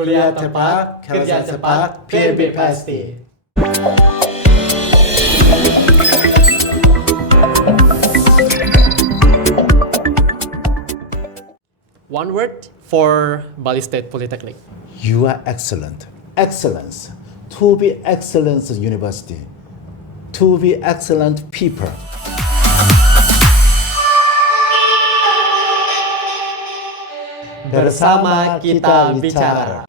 Kuliah tepat, kerja cepat, PNB pasti. One word for Bali State Polytechnic. You are excellent. Excellence. To be excellence university. To be excellent people. Bersama kita bicara.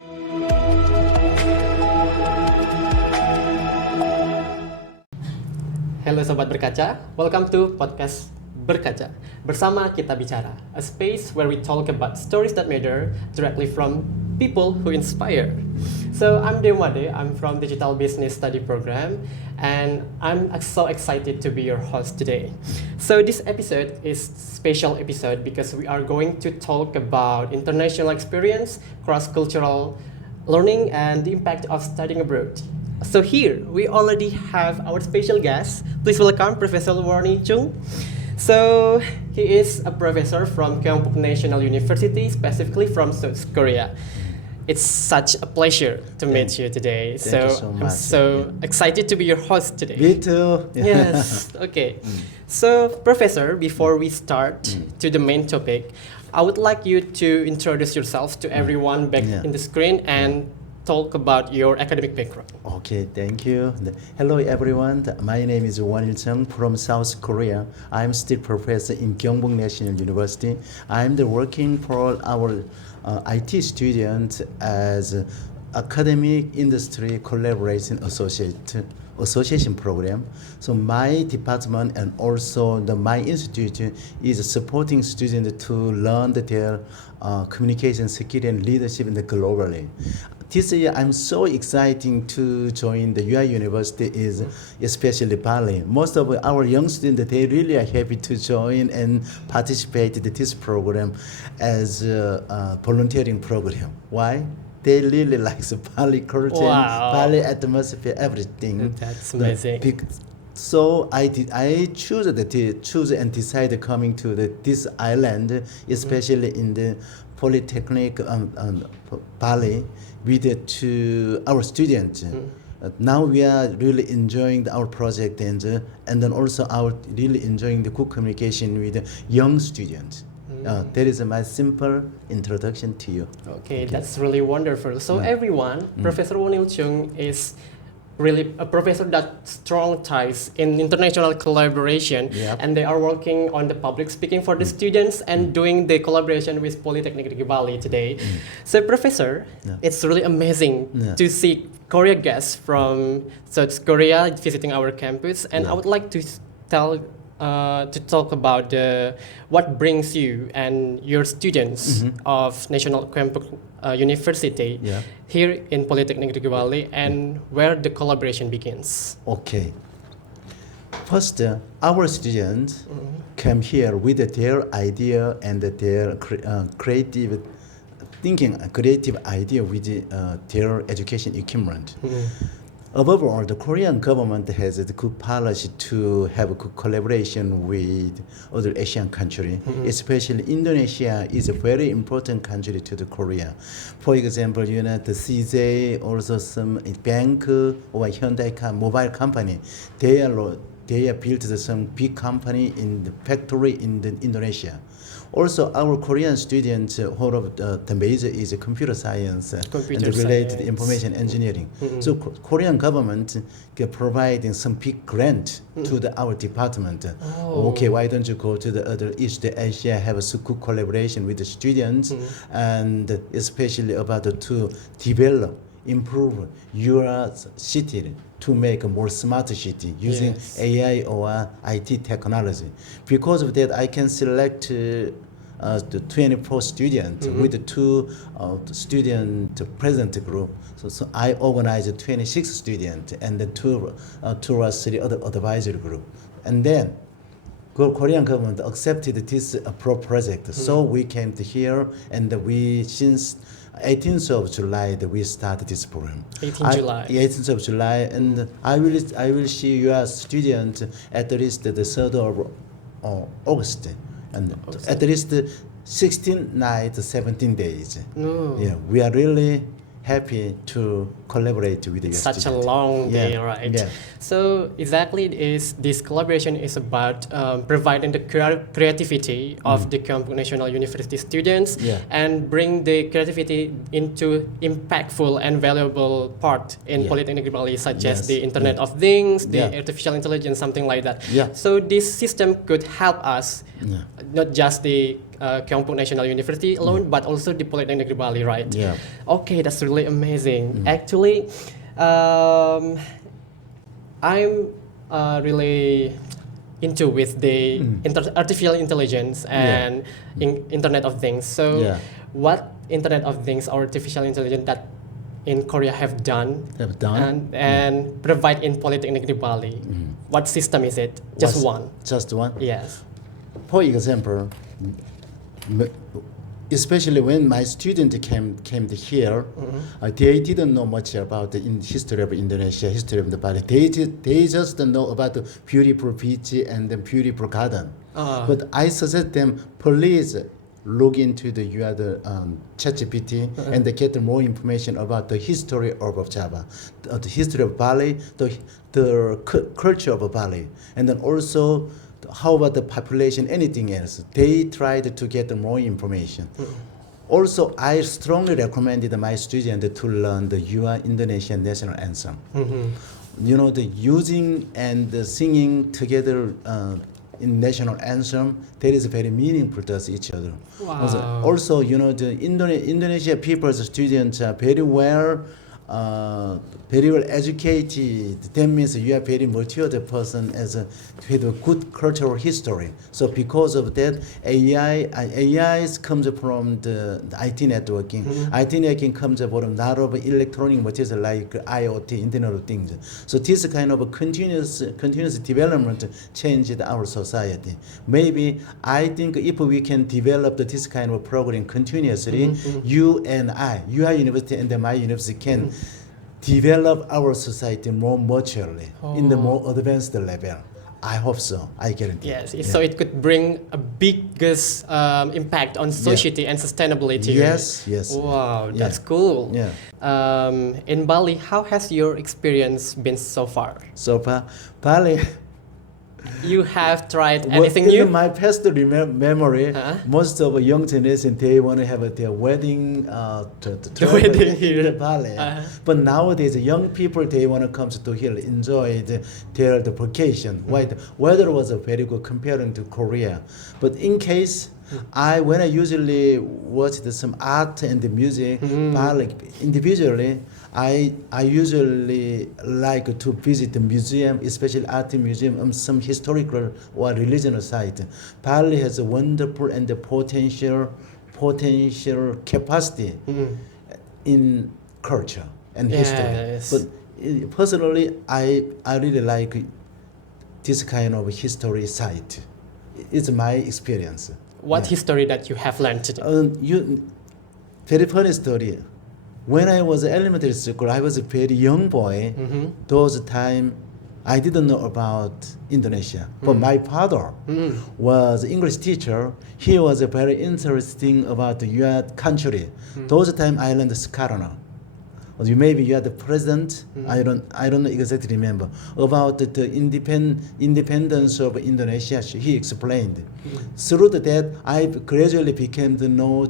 Halo Sobat Berkaca, welcome to podcast Berkaca. Bersama kita bicara, a space where we talk about stories that matter directly from people who inspire. So I'm Demade, I'm from Digital Business Study Program, and I'm so excited to be your host today. So this episode is special episode because we are going to talk about international experience, cross-cultural learning, and the impact of studying abroad. So here we already have our special guest. Please welcome Professor Warnie Chung. So he is a professor from Gyeongbuk National University, specifically from South Korea. It's such a pleasure to meet you today. Thank you so I'm much. so excited to be your host today. Me too. Yes. Okay. So, Professor, before we start to the main topic, I would like you to introduce yourself to everyone back in the screen and talk about your academic background. Okay, thank you. Hello everyone. My name is Won-il Chung from South Korea. I'm still professor in Gyeongbuk National University. I'm working for our IT student as academic industry collaboration association program. So my department and also my institute is supporting students to learn their communication skill and leadership in the globally. This year, I'm so excited to join the UI University, is especially Bali. Most of our young students, they really are happy to join and participate in this program as a volunteering program. Why? They really like the Bali culture, Bali atmosphere, everything. That's amazing. So I choose and decided coming to this island, especially in the Polytechnic Bali, with to our students. Now we are really enjoying our project and then also our really enjoying the good communication with young students. That is my simple introduction to you. Okay, that's really wonderful. So everyone, Professor Won-il Chung is really a professor that strong ties in international collaboration, and they are working on the public speaking for the students and doing the collaboration with Polytechnic Negeri Bali today. So Professor, it's really amazing to see Korea guests from South Korea visiting our campus, and I would like to talk about what brings you and your students of National Gyeongbuk University here in Polytechnic Negeri Bali and where the collaboration begins. Okay. First, our students came here with their idea and their creative thinking, creative idea with their education equipment. Above all, the Korean government has a good policy to have a good collaboration with other Asian countries. Especially Indonesia is a very important country to the Korea. For example, the CJ, also some bank or Hyundai mobile company, they are built some big company in the factory in Indonesia. Also, our Korean students, whole of the major is computer science and related information engineering. So Korean government providing some big grant to our department. Okay, why don't you go to the other East Asia, have a good collaboration with the students, and especially about to develop, improve your city to make a more smart city using AI or IT technology. Because of that, I can select the 24 students with the two student present group. So I organized 26 students and the two or three other advisory group. And then Korean government accepted this project. So we came to here and we since 18th of July that we started this program. 18th of July, and I will see your student at least the 3rd of August, and at least 16 nights, 17 days. Yeah, we are really happy to collaborate with your Such a student. long Yeah, day, right? yeah. So exactly, this collaboration is about providing the creativity of the Keompong National University students Yeah. and bring the creativity into impactful and valuable part in Yeah. Polytechnic Bali, such Yes, as the Internet yeah. of Things, the Yeah. artificial intelligence, something like that. Yeah. So this system could help us, Yeah. not just the Keompong National University alone, but also the Polytechnic Bali, right? Yeah. Okay, that's really amazing. Actually, I'm really into with the artificial intelligence and Internet of Things. So, Yeah. what Internet of Things or artificial intelligence that in Korea have done and provide in Polytechnic di Bali? What system is it? Just one. Just one. Yes. For example, especially when my student came to here, they didn't know much about the history of Indonesia, history of the Bali. They just know about the beautiful beach and the beautiful garden. But I suggest them, please look into the ChatGPT and they get more information about the history of Java, the history of Bali, the culture of Bali, and then also how about the population, anything else. They tried to get more information. Also, I strongly recommended my students to learn the Indonesian national anthem. You know, the using and the singing together in national anthem, that is very meaningful to us each other. Wow. Also, you know, the Indonesia people's students are very well educated. That means you are very mature person with a good cultural history. So because of that, AI comes from the IT networking. IT networking comes from a lot of electronic materials like IoT, Internet of Things. So this kind of a continuous development changed our society. Maybe I think if we can develop this kind of program continuously, you and I, your university and my university can develop our society more maturely in the more advanced level. I hope so. I guarantee. Yes, Yeah. so it could bring a biggest impact on society and sustainability. Yes, yes. Wow, Yeah. that's cool. Yeah. In Bali, how has your experience been so far? So far, Bali. You have tried Well, anything in new? my past memory, most of the young generation they want to have their wedding to wedding in here. the Bali. But nowadays, young people they want to come to here enjoy their vacation. Why? The weather was very good comparing to Korea. But in case when I usually watch some art and the music, Bali individually. I usually like to visit the museum, especially art museum, some historical or religious site. Bali has a wonderful and the potential capacity in culture and history. Yes. But personally, I really like this kind of history site. It's my experience. What history that you have learned today? Very funny story. When I was elementary school, I was a very young boy. Those time, I didn't know about Indonesia. But my father was English teacher. He was very interesting about your country. Those time, I learned Skarana. Maybe you are the president. I don't exactly remember about the independence of Indonesia. He explained. Through that, I gradually became to know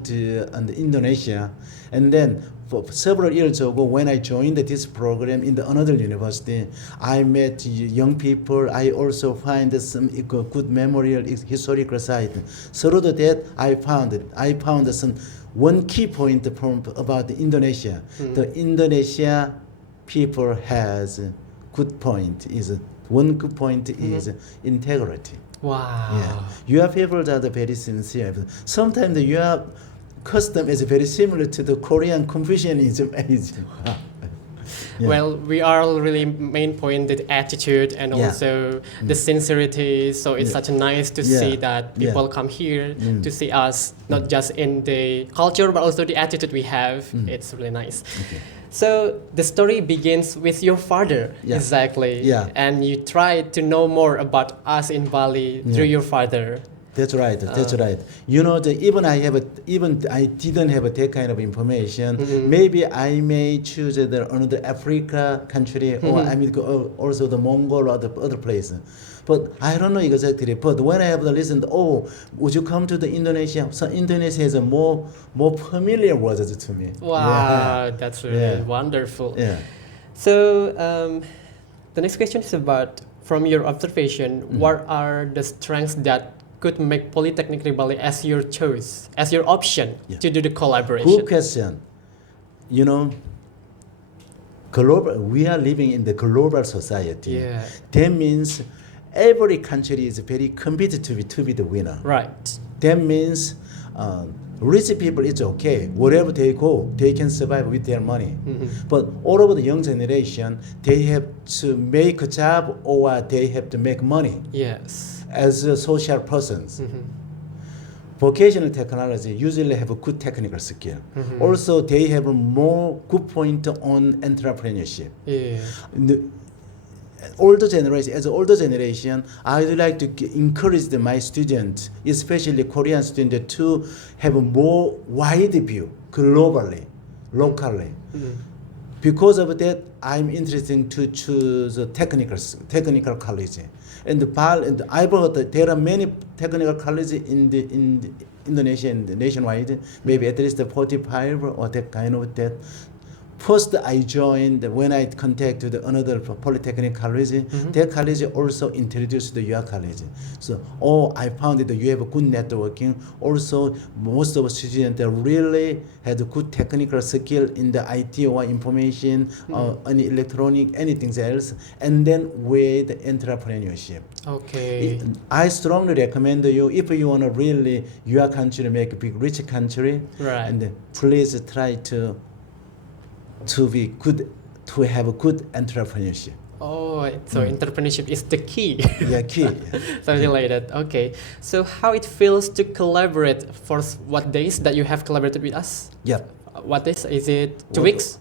Indonesia, and then for several years ago, when I joined this program in another university, I met young people. I also find some good memorial historical site. Through that, I found some. One key point about Indonesia, the Indonesia people has good point is integrity. Wow. Yeah, your people are very sincere. Sometimes your custom is very similar to the Korean Confucianism. Yeah. Well, we are really main point the attitude and Yeah. also the sincerity. So it's such nice to Yeah. see that people come here to see us, not just in the culture, but also the attitude we have. It's really nice. So the story begins with your father, Yeah. exactly. Yeah. And you try to know more about us in Bali through your father. That's right. That's right. You know, even I didn't have that kind of information. Maybe I may choose another Africa country, or I mean also the Mongol or the other place. But I don't know exactly. But when I have listened, oh, would you come to the Indonesia? So Indonesia has a more familiar words to me. Wow, that's really Yeah. wonderful. Yeah. So the next question is about, from your observation, Mm-hmm. what are the strengths that could make Polytechnic Bali as your choice, as your option Yeah. to do the collaboration? Good question. You know, global. We are living in the global society. Yeah. That means every country is very competitive to be the winner. Right. That means rich people, it's okay. Wherever they go, they can survive with their money. But all over the young generation, they have to make a job or they have to make money Yes. as a social persons. Vocational technology usually have a good technical skill. Also, they have a more good point on entrepreneurship. Yeah. Older generation, as an older generation, I would like to encourage my students, especially Korean students, to have a more wide view globally, locally. Because of that, I'm interested to choose a technical college. And I've heard that there are many technical colleges in Indonesia and nationwide, maybe at least 45 or that kind of that. First, I joined when I contacted another polytechnic college. That college also introduced the UR college. So, I found that you have a good networking. Also, most of the students really had a good technical skill in the IT or information, any electronic, anything else, and then with entrepreneurship. Okay. I strongly recommend you, if you want to really your country make a big rich country, Right. and please try to be good, to have a good entrepreneurship. Oh, so entrepreneurship is the key. Yeah, key. Something like that. Okay. So how it feels to collaborate for what days that you have collaborated with us? Yeah. What days? Is it 2 What- weeks?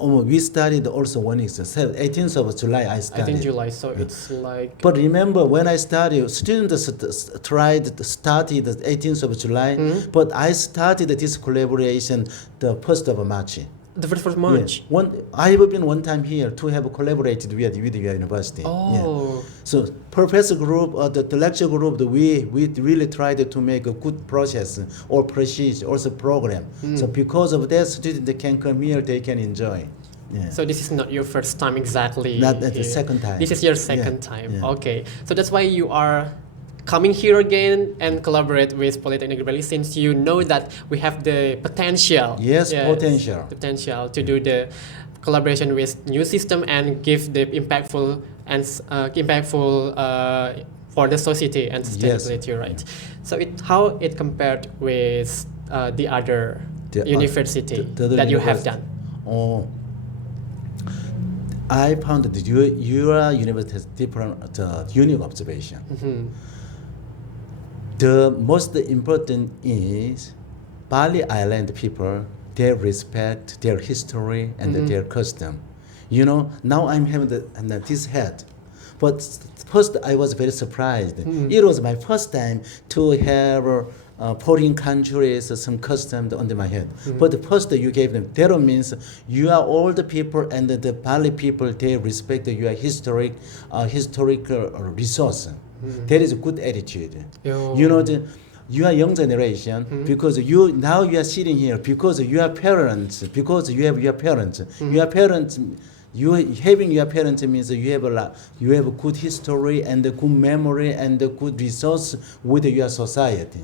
We started also 1 week, 18th of July I I started. think July. So it's like But remember, when I started, students started the 18th of July, but I started this collaboration the 1st of March. the first of March. Yeah. I have been one time here to have collaborated with your university. Yeah. Oh. So professor group or the lecture group, we really tried to make a good process or procedure, also program. So because of that, students can come here, they can enjoy. Yeah. So this is not your first time exactly. Not at the here. second time. This is your Yeah, second time. yeah. Okay. So that's why you are coming here again and collaborate with Polytechnic Bali, since you know that we have the potential. Yes, potential. Potential to do the collaboration with new system and give the impactful for the society and Yes. sustainability, right? So how it compared with the other university the other that you have university. done? I found that your university has different unique observation. The most important is Bali Island people, they respect their history and their custom. You know, now I'm having this hat. But first I was very surprised. It was my first time to have foreign countries some customs under my head. But the first you gave them, that means you are all the people and the Bali people, they respect your historical resource. That is a good attitude. Yo. You know, you are young generation because you are sitting here because you are parents, because you have your parents. Your parents, having your parents means you have a good history and a good memory and a good resource with your society.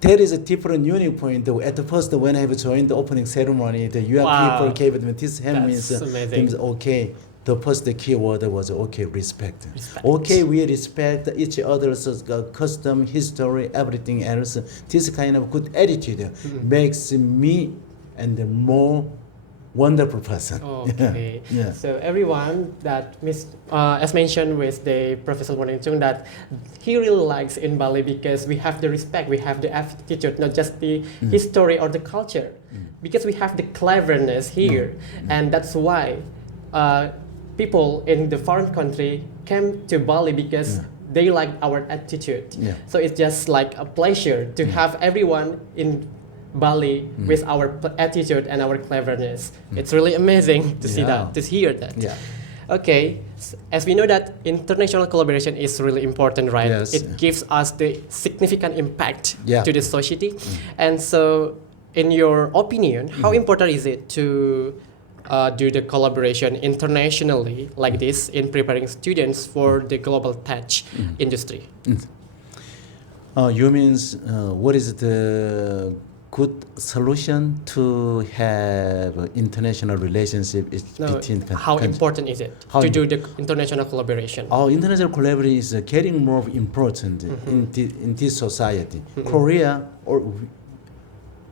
There is a different unique point. At the first, when I have joined the opening ceremony, the UR Wow. people gave me this hand That's means amazing. means okay. The first key word was okay, respect. Respect. Okay, we respect each other's custom, history, everything else. This kind of good attitude makes me and a more wonderful person. Okay. Yeah. So everyone that as mentioned with the Professor Morning Chung, that he really likes in Bali because we have the respect, we have the attitude, not just the history or the culture, because we have the cleverness here, and that's why people in the foreign country came to Bali because they like our attitude. Yeah. So it's just like a pleasure to have everyone in Bali with our attitude and our cleverness. It's really amazing to see Yeah. that, to hear that. Yeah. Okay, as we know that international collaboration is really important, right? Yes. It gives us the significant impact Yeah. to the society. And so, in your opinion, how important is it to do the collaboration internationally like this in preparing students for the global tech industry? You means what is the good solution to have international relationship No, between how countries? important is it How to do the international collaboration? Our international collaboration is getting more important in this society. Korea, or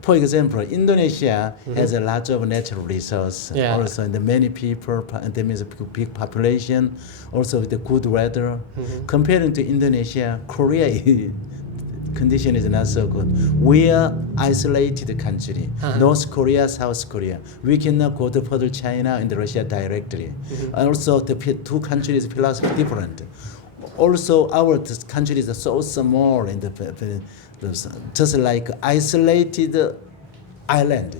for example, Indonesia has a lot of natural resources. Yeah. Also, and the many people, and there is a big population. Also, with the good weather. Comparing to Indonesia, Korea condition is not so good. We are isolated country. North Korea, South Korea. We cannot go to further China and Russia directly. Also, the two countries' philosophy different. Also, our country is so small and just like isolated island.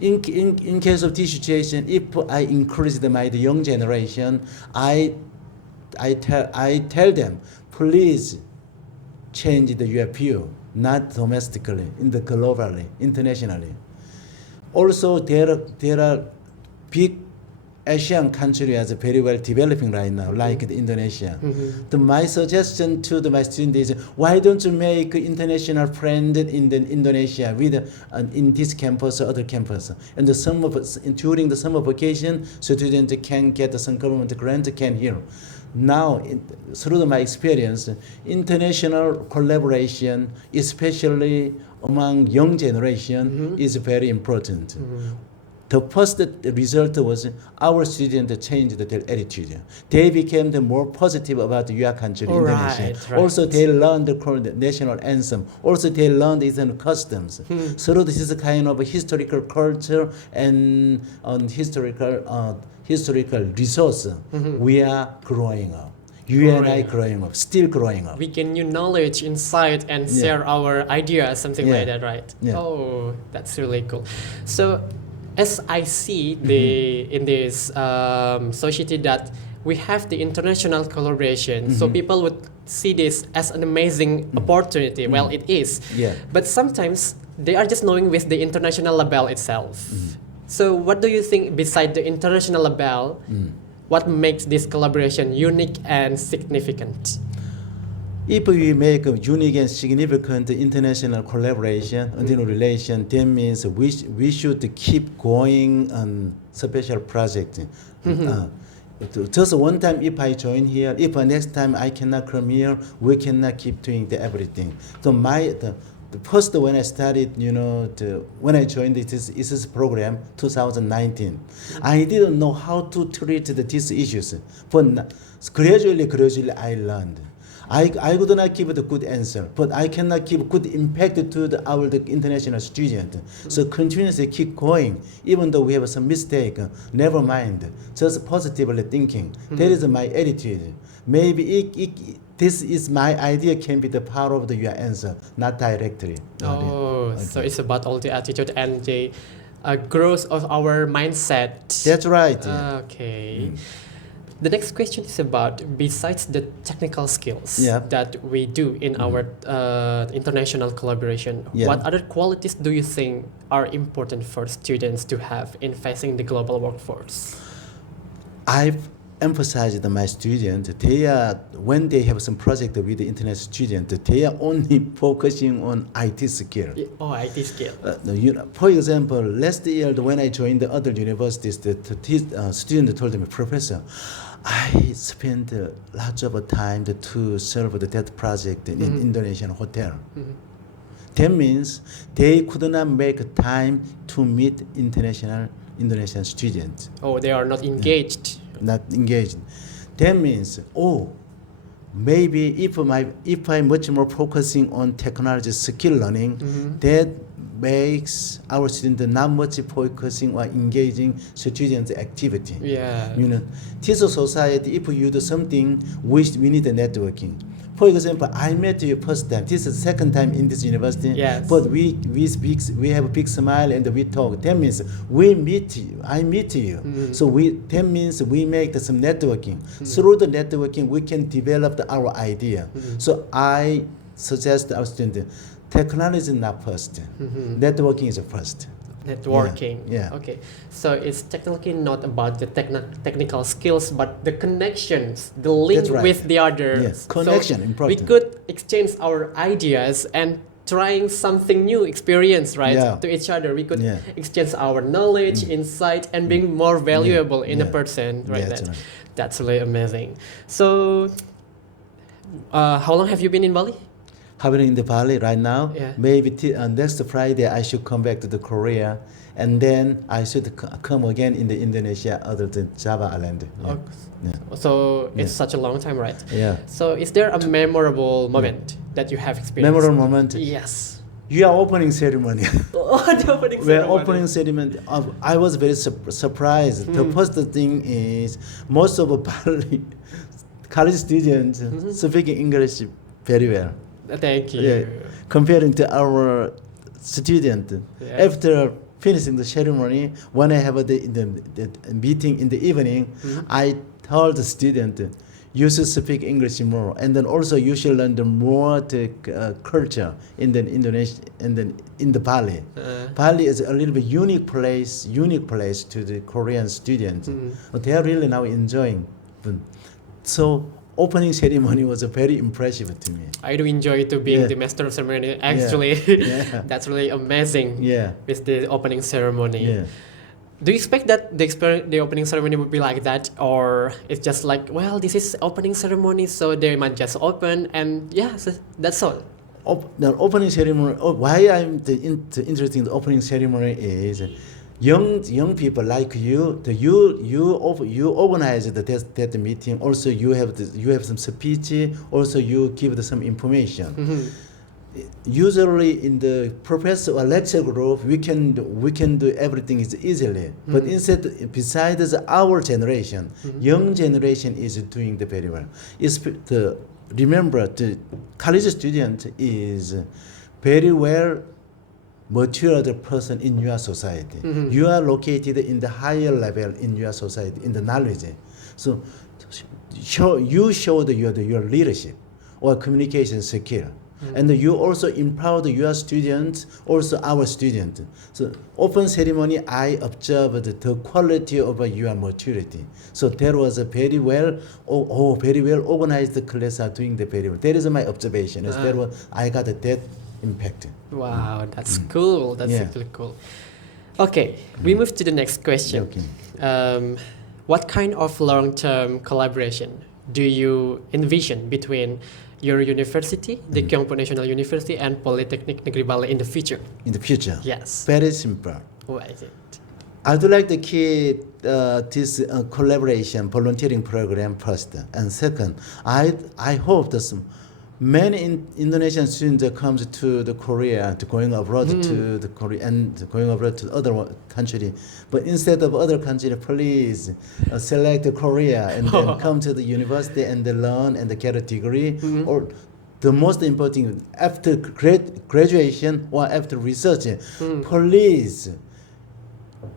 In case of this situation, if I encourage my young generation, I tell them, please change your view, not domestically, in the globally, internationally. Also, there are big Asian countries as very well developing right now, like the Indonesia. My suggestion to my students is, why don't you make international friends in the Indonesia with in this campus or other campus? And during the summer vacation, students can get some government grant, can hear. Now, through my experience, international collaboration, especially among young generation, is very important. The first result was our students changed their attitude. They became more positive about your country, Indonesia. Right. Also, they learned the national anthem. Also, they learned its customs. So this is a kind of a historical culture and historical resource. We are growing up. You and I growing up, still growing up. We gain new knowledge, insight, and share our ideas, something Yeah. like that, right? Yeah. Oh, that's really cool. So, as I see in this society that we have the international collaboration, so people would see this as an amazing opportunity. Well, it is. Yeah. But sometimes they are just knowing with the international label itself. So, what do you think beside the international label? What makes this collaboration unique and significant? If we make a unique and significant international collaboration and relation, that means we should keep going on special project. Just one time, if I join here, if next time I cannot come here, we cannot keep doing everything. So the first when I started, when I joined this program, 2019, I didn't know how to treat these issues. But gradually I learned. I could not give the good answer, but I cannot give good impact to the international student. So continuously keep going, even though we have some mistake, never mind. Just positively thinking. That is my attitude. Maybe this is my idea can be the power of your answer, not directly. Oh, Okay. so it's about all the attitude and the growth of our mindset. That's right. Okay. The next question is about, besides the technical skills that we do in our international collaboration, what other qualities do you think are important for students to have in facing the global workforce? I've emphasized my students, when they have some project with the international student, they are only focusing on IT skill. Oh, IT skill. For example, last year when I joined the other universities, the student told me, Professor, I spent lots of time to serve that project in Indonesian hotel. That means they could not make time to meet Indonesian students. Oh, they are not engaged. Not engaged. That means, maybe if I'm much more focusing on technology skill learning, that makes our students not much focusing or engaging student activity. Yeah. You know, this society, if you do something, we need a networking. For example, I met you first time. This is the second time in this university. Yes. But we speak. We have a big smile and we talk. That means we meet you. I meet you. So that means we make some networking. Through the networking, we can develop our idea. So I suggest our students, technology is not first. Networking is first. Networking. Yeah. Okay. So it's technically not about the technical skills, but the connections, the link That's right. with the others. Yes. Connection, so important. We could exchange our ideas and trying something new experience, right? Yeah. To each other. We could Yeah. exchange our knowledge, insight, and being more valuable in a Yeah. person, right? Yeah, that's right. That's really amazing. So, how long have you been in Bali? Having in the Bali right now, Yeah. maybe next Friday I should come back to the Korea, and then I should come again in the Indonesia, other than Java Island. Yeah. Oh, Yeah. So it's Yeah. such a long time, right? Yeah. So is there a memorable moment that you have experienced? Memorable moment. Yes. You are opening ceremony. Oh, the opening We're ceremony. opening ceremony. I was very surprised. The first thing is most of Bali college students speaking English very well. Thank you. Yeah, comparing to our student. Yeah. After finishing the ceremony, when I have the meeting in the evening, I told the student, you should speak English more, and then also you should learn the more the culture in the Indonesia and then in the Bali. Bali is a little bit unique place to the Korean students. They are really now enjoying. So opening ceremony was very impressive to me. I do enjoy to being Yeah. the master of ceremony. Actually, Yeah. that's really amazing. Yeah. With the opening ceremony. Yeah. Do you expect that the opening ceremony would be like that, or it's just like, well, this is opening ceremony, so they might just open and yeah, so that's all. The opening ceremony. Why I'm interested in the opening ceremony is young people like you. You organize that meeting. Also, you have some speech. Also, you give some information. Usually in the professor or lecture group, we can do everything is easily. But instead, besides our generation, young generation is doing the very well. Remember, the college student is very well matured person in your society. You are located in the higher level in your society, in the knowledge. So you show your leadership or communication skill. And you also empowered your students, also our students. So open ceremony, I observed the quality of your maturity. So there was a very well organized class are doing the very well. That is my observation. I got that impact. Wow, that's cool. That's Yeah. really cool. Okay, we move to the next question. Okay. What kind of long-term collaboration do you envision between your university, the Kyongpo National University, and Polytechnic Negeri Bali in the future? In the future. Yes. Very simple. What is it? I'd like to keep this collaboration volunteering program first, and second, I hope that many Indonesian students comes to the Korea to going abroad to the Korea and going abroad to other country, but instead of other country, please select Korea and then come to the university and then learn and get a degree. Or the most important, after graduation or after research, please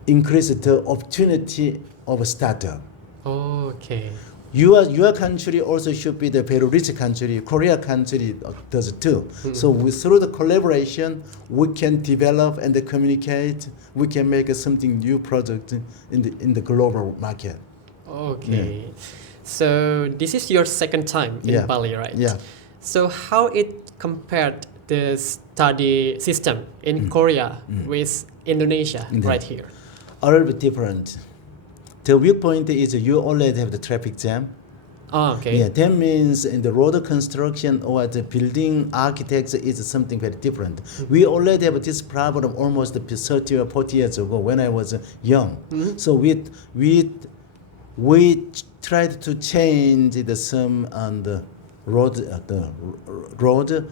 increase the opportunity of a startup. Okay. Your country also should be the very rich country. Korea country does too. So through the collaboration, we can develop and communicate. We can make something new product in the global market. Okay. So this is your second time in Bali, right? Yeah. So how it compared the study system in Korea with Indonesia right here? A little bit different. The weak point is you already have the traffic jam. Oh, okay. Yeah, that means in the road construction or the building architecture is something very different. We already have this problem almost 30 or 40 years ago when I was young. So we tried to change some road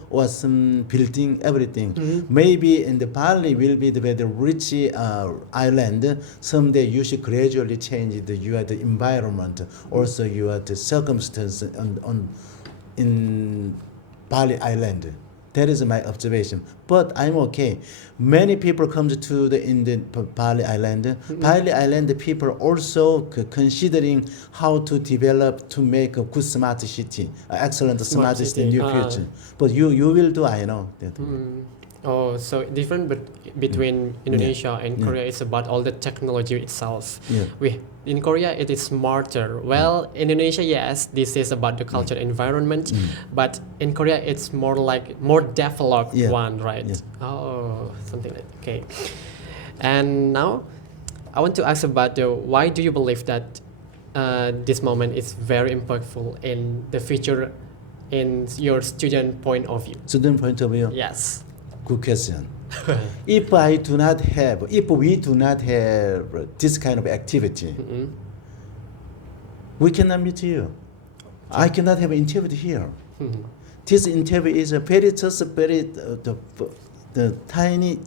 or some building, everything. Maybe in the Bali will be the very rich island. Someday you should gradually change the environment, also the circumstance in Bali Island. That is my observation. But I'm okay. Many people come to the Bali Island. Bali Island people also considering how to develop to make a good smart city, excellent smart city in the future. But you will do, I know. That. Oh, so different between Indonesia and Korea is about all the technology itself. Yeah. In Korea it is smarter. Well, Indonesia, yes, this is about the culture environment, but in Korea it's more like more developed one, right? Yeah. Oh, something like okay. And now I want to ask about why do you believe that this moment is very impactful in the future in your student point of view? Student point of view. Yes. Good question. If we do not have this kind of activity, we cannot meet you. I cannot have an interview here. This interview is a very the tiny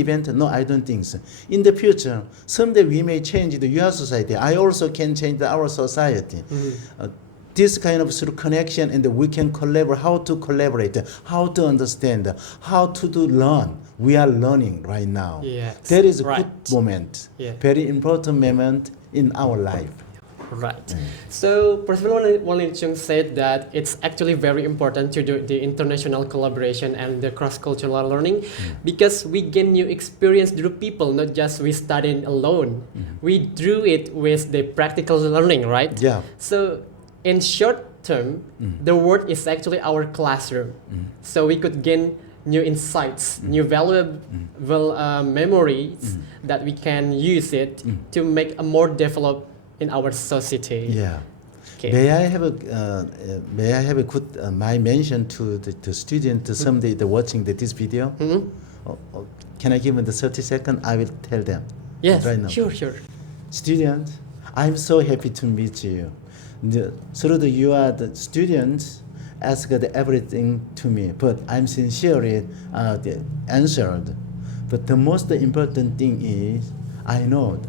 event. No, I don't think so. In the future, someday we may change your society. I also can change our society. This kind of sort of connection, and we can collaborate, how to collaborate, how to understand, how to learn. We are learning right now. Yes, That is a right. good moment, Yeah. very important moment in our life. Right. So Professor Wang Lin-chung said that it's actually very important to do the international collaboration and the cross-cultural learning because we gain new experience through people, not just we studying alone. We do it with the practical learning, right? Yeah. So in short term, the world is actually our classroom. So we could gain new insights, new valuable memories that we can use it to make a more developed in our society. Yeah. Okay. May I have a good my mention to the student someday they're watching this video? Can I give them the 30 seconds? I will tell them. Yes, Right now. sure. Student, I'm so happy to meet you. You are the student asked everything to me, but I'm sincerely answered. But the most important thing is, I know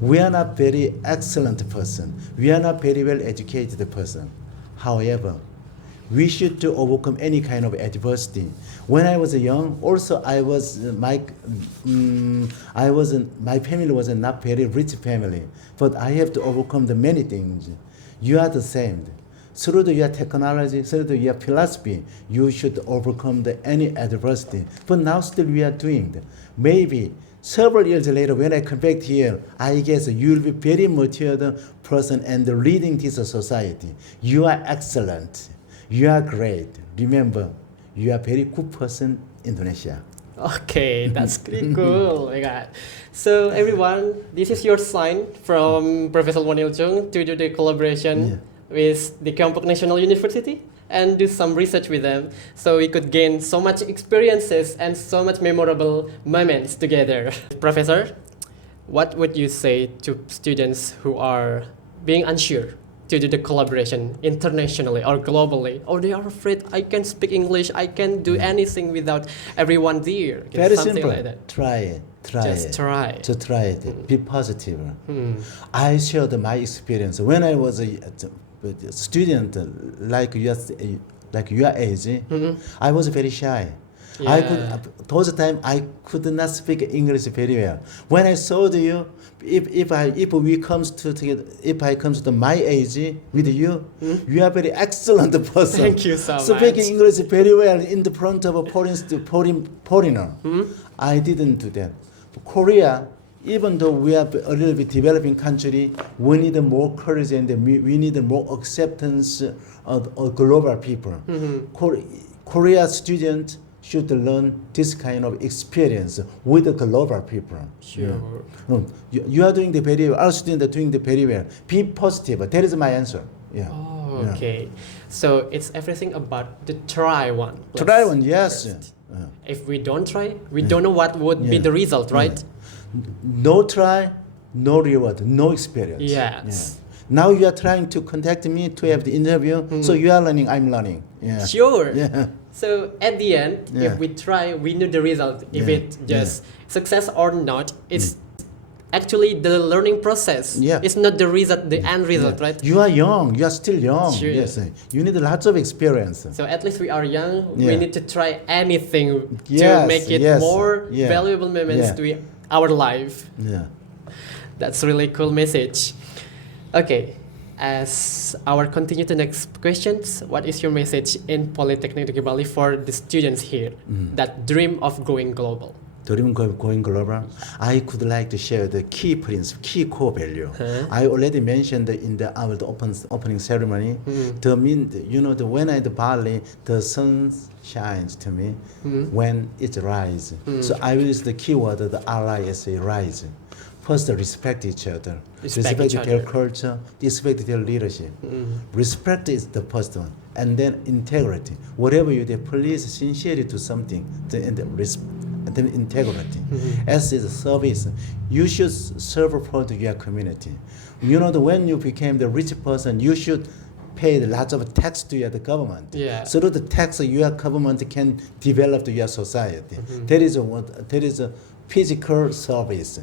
we are not very excellent person. We are not very well educated person. However, we should overcome any kind of adversity. When I was young, also my family was not very rich family, but I have to overcome the many things. You are the same. Through your technology, through your philosophy, you should overcome any adversity. But now still we are doing that. Maybe several years later, when I come back here, I guess you will be very mature person and leading this society. You are excellent. You are great. Remember, you are very good person, Indonesia. Okay, that's pretty cool. Oh my God. So everyone, this is your sign from Professor Wang Lin-chung to do the collaboration with the Keompok National University and do some research with them so we could gain so much experiences and so much memorable moments together. Professor, what would you say to students who are being unsure to do the collaboration internationally or globally? Or they are afraid, I can speak English, I can do anything without everyone there. Very Something simple. like that. Try it. Just try. To try it. Be positive. I shared my experience when I was a student like your age. I was very shy. Those time I could not speak English very well. When I saw you, if I comes to my age with you, you are very excellent person. Thank you so much. Speaking English very well in the front of a foreigner. I didn't do that. Korea, even though we are a little bit developing country, we need more courage and we need more acceptance of global people. Korea students should learn this kind of experience with the global people. Sure. You are doing the very well. Our students are doing the very well. Be positive. That is my answer. Yeah. Oh, okay. So it's everything about the try one. Try one, yes. First. If we don't try, we don't know what would be the result, right? No try, no reward, no experience. Yes. Now you are trying to contact me to have the interview. So you are learning, I'm learning. Yeah. Sure. Yeah. So at the end, Yeah. if we try, we know the result. If Yeah. it just success or not, it's actually the learning process. Yeah. It's not the result, the end result, right? You are young. You are still young. Sure. Yes. You need lots of experience. So at least we are young. Yeah. We need to try anything to Yes, make it yes, more yeah. valuable moments Yeah. to our life. Yeah. That's really cool message. Okay, as our continue to next questions, what is your message in Polytechnic Negeri Bali for the students here that dream of going global? Dream going global. I could like to share the key principle, key core value. I already mentioned in the our opening ceremony. The when I the Bali, the sun shines to me when it rises. So I use the keyword the RISA rise. First, respect each other. Respect each their other. culture. Respect their leadership. Respect is the first one, and then integrity. Whatever you do, please sincerely do something. And then integrity. S is service. You should serve for your community. When you became the rich person, you should pay lots of tax to your government. Yeah. So that the tax your government can develop your society. That is a physical service,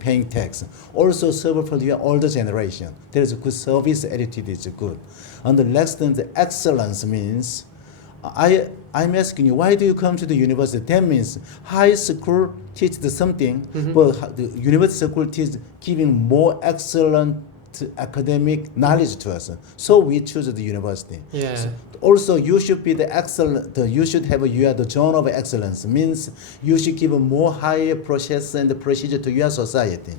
paying tax. Also serve for your older generation. There is a good service attitude is good. And the next thing, the excellence means, I'm asking you, why do you come to the university? That means high school teaches something, but the university school teaches giving more excellent academic knowledge to us. So we choose the university. Yeah. So also, you should be the excellent. You should have the zone of excellence. Means you should give a more higher process and procedure to your society.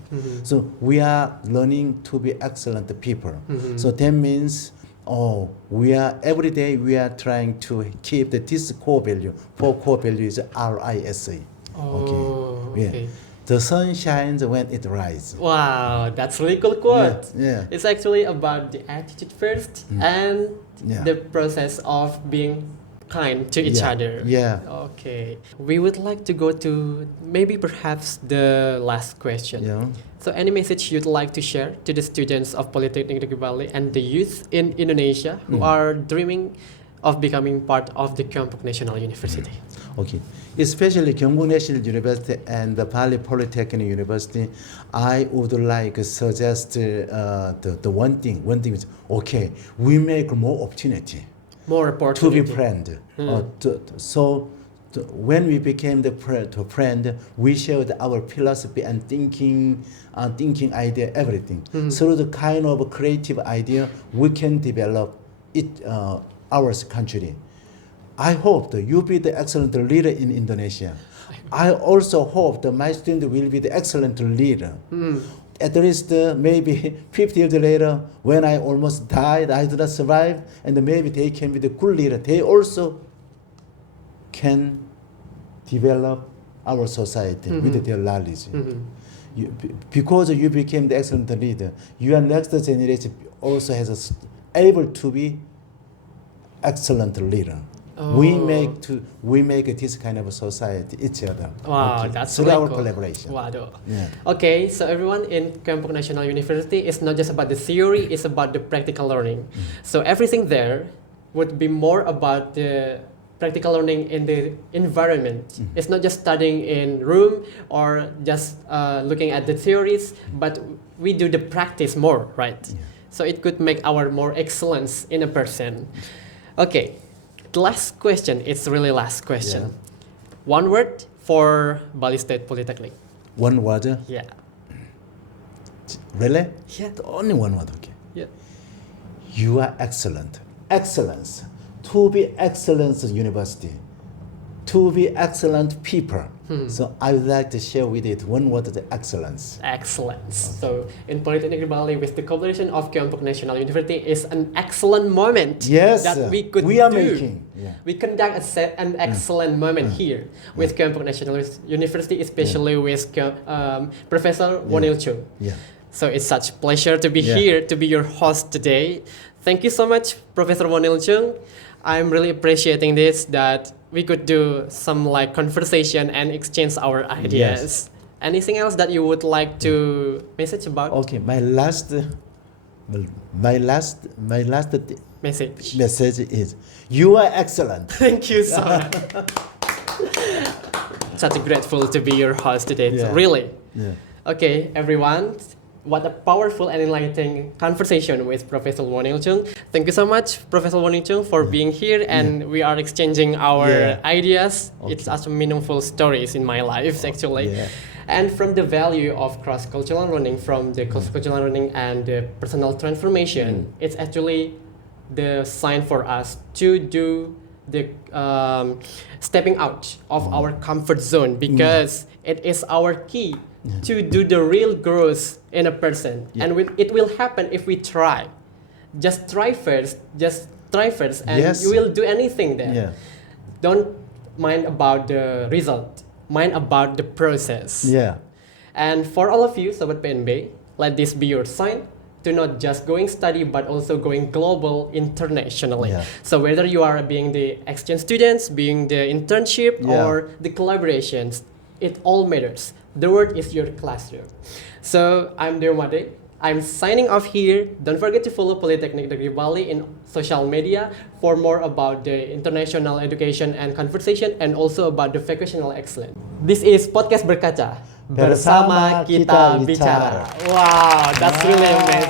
So we are learning to be excellent people. So that means, every day we are trying to keep this core value. For core value is RISA. Okay. The sun shines when it rises. Wow, that's really cool quote. Yeah. It's actually about the attitude first and Yeah. the process of being kind to each Yeah. other. Yeah. Okay. We would like to go to maybe perhaps the last question. Yeah. So any message you'd like to share to the students of Polytechnic Negeri Bali and the youth in Indonesia who are dreaming of becoming part of the Keompok National University? Okay. Especially Gyeongbuk National University and the Bali Polytechnic University, I would like to suggest the one thing. One thing is, okay, we make more opportunity More to opportunity. be friend. When we became the friend, we shared our philosophy and thinking idea, everything. So the kind of creative idea we can develop it our country. I hope that you be the excellent leader in Indonesia. I also hope that my student will be the excellent leader. At least maybe 50 years later, when I almost died, I did not survive, and maybe they can be the good leader. They also can develop our society with their knowledge. Because you became the excellent leader, your next generation also has able to be excellent leader. We make this kind of a society each other. Wow, that's through really our cool. collaboration. Waduh. Yeah. Okay, so everyone in Keompok National University is not just about the theory, it's about the practical learning. So everything there would be more about the practical learning in the environment. It's not just studying in room or just looking at the theories, but we do the practice more, right? So it could make our more excellence in a person. Okay, the last question, it's really last question. Yeah. One word for Bali State Polytechnic. One word? Yeah. Really? Yeah. Only one word, okay. Yeah. You are excellent. Excellence. To be excellence university. To be excellent people. So I would like to share with it one word, the excellence. Excellence. So in Polytechnic Bali, with the collaboration of Keompok National University, is an excellent moment Yes, that we could we are do. making. Yeah. We conduct an excellent moment here with Keompok National University, especially with Professor Wonil Chung. Yeah. So it's such pleasure to be Yeah. here, to be your host today. Thank you so much, Professor Wonil Chung. I'm really appreciating this, that we could do some conversation and exchange our ideas. Anything else that you would like to message about? Okay, my last my last Message. is you are excellent. Thank you so much. Such a grateful to be your host today. Yeah. Really. Yeah. Okay, everyone. What a powerful and enlightening conversation with Professor Won Il-chung. Thank you so much, Professor Won Il-chung, for being here, and we are exchanging our ideas. Okay. It's such meaningful stories in my life, actually. Yeah. And from the value of cross-cultural learning, from the cross-cultural learning and the personal transformation, it's actually the sign for us to do the stepping out of our comfort zone, because it is our key to do the real growth in a person. Yeah. And it will happen if we try. Just try first, and Yes. you will do anything there. Yeah. Don't mind about the result, mind about the process. Yeah. And for all of you, Sobat PNB, let this be your sign to not just going study, but also going global internationally. Yeah. So whether you are being the exchange students, being the internship, Yeah. or the collaborations, it all matters. The world is your classroom. So I'm Deomade. I'm signing off here. Don't forget to follow Polytechnic Negeri Bali in social media for more about the international education and conversation, and also about the vocational excellence. This is Podcast Berkaca. Bersama kita bicara. Wow, that's really amazing.